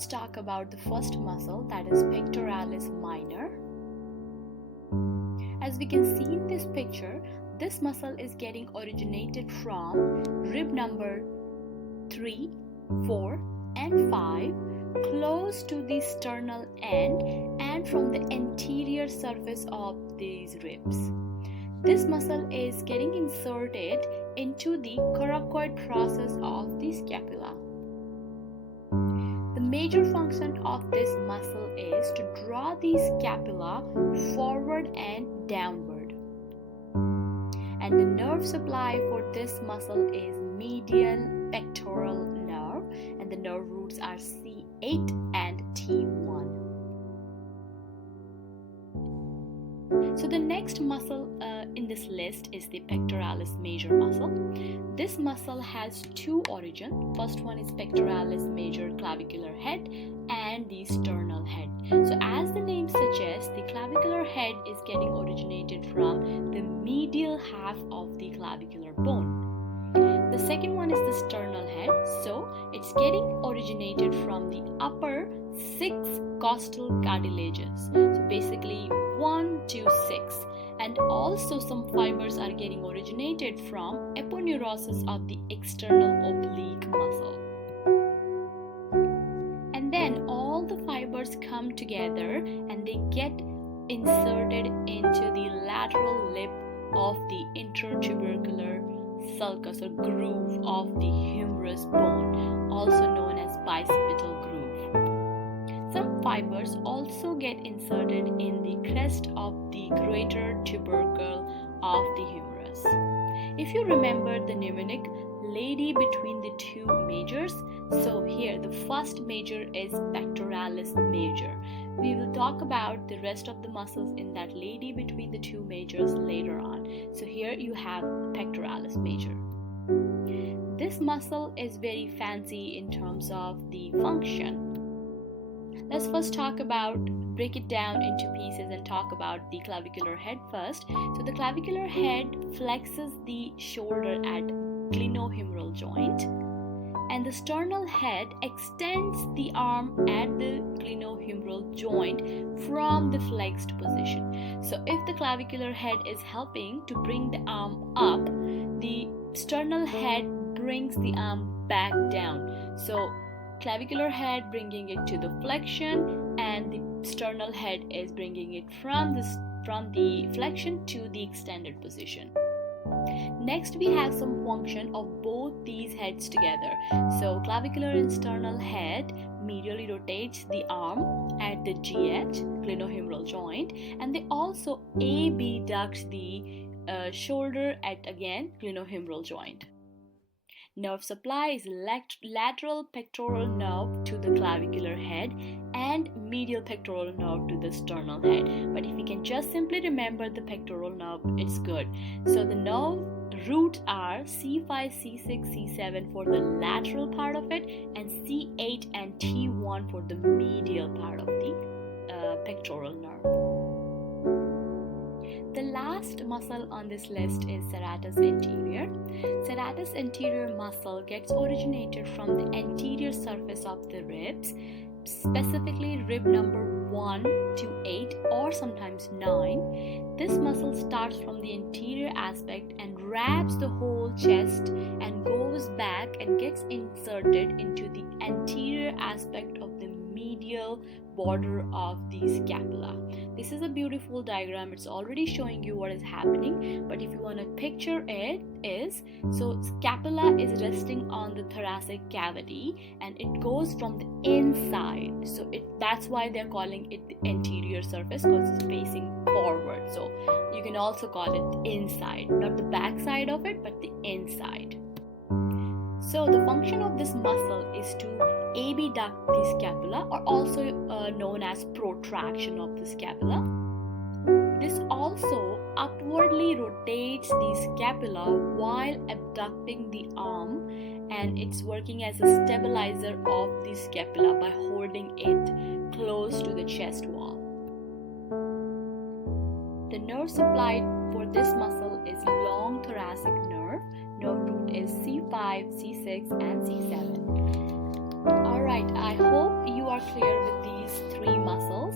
let's talk about the first muscle, that is pectoralis minor. As we can see in this picture, this muscle is getting originated from rib number 3, 4 and 5, close to the sternal end and from the anterior surface of these ribs. This muscle is getting inserted into the coracoid process of the scapula. The major function of this muscle is to draw the scapula forward and downward. And the nerve supply for this muscle is medial pectoral nerve, and the nerve roots are C8 and T1. So the next muscle in this list is the pectoralis major muscle. This muscle has two origins. First one is pectoralis major clavicular head and the sternal head. So as the name suggests, the clavicular head is getting originated from the medial half of the clavicular bone. The second one is the sternal head, so it's getting originated from the upper 6 costal cartilages. So basically 1 to 6, and also some fibers are getting originated from aponeurosis of the external oblique muscle. And then all the fibers come together and they get inserted into the lateral lip of the intertubercular sulcus or groove of the humerus bone, also known as bicipital groove. Some fibers also get inserted in the crest of the greater tubercle of the humerus. If you remember the mnemonic lady between the two majors, so here the first major is pectoralis major. We will talk about the rest of the muscles in that lady between the two majors later on. So here you have pectoralis major. This muscle is very fancy in terms of the function. Let's first break it down into pieces and talk about the clavicular head first. So the clavicular head flexes the shoulder at glenohumeral joint, and the sternal head extends the arm at the glenohumeral joint from the flexed position. So if the clavicular head is helping to bring the arm up, the sternal head brings the arm back down. So clavicular head bringing it to the flexion, and the sternal head is bringing it from the flexion to the extended position. Next, we have some function of both these heads together. So clavicular and sternal head medially rotates the arm at the GH, glenohumeral joint, and they also abduct the shoulder at again glenohumeral joint. Nerve supply is lateral pectoral nerve to the clavicular head and medial pectoral nerve to the sternal head. But if you can just simply remember the pectoral nerve, it's good. So the nerve roots are C5, C6, C7 for the lateral part of it, and C8 and T1 for the medial part of the pectoral nerve. The last muscle on this list is serratus anterior. Serratus anterior muscle gets originated from the anterior surface of the ribs, specifically rib number 1 to 8 or sometimes 9. This muscle starts from the anterior aspect and wraps the whole chest and goes back and gets inserted into the anterior aspect of the medial border of the scapula. This is a beautiful diagram. It's already showing you what is happening, but if you want to picture it is, so scapula is resting on the thoracic cavity and it goes from the inside. So that's why they're calling it the anterior surface, because it's facing forward. So you can also call it inside, not the back side of it, but the inside. So the function of this muscle is to abduct the scapula, or also known as protraction of the scapula. This also upwardly rotates the scapula while abducting the arm, and it's working as a stabilizer of the scapula by holding it close to the chest wall. The nerve supplied for this muscle is long thoracic nerve. Nerve root is C5, C6 and C7. Alright, I hope you are are clear with these three muscles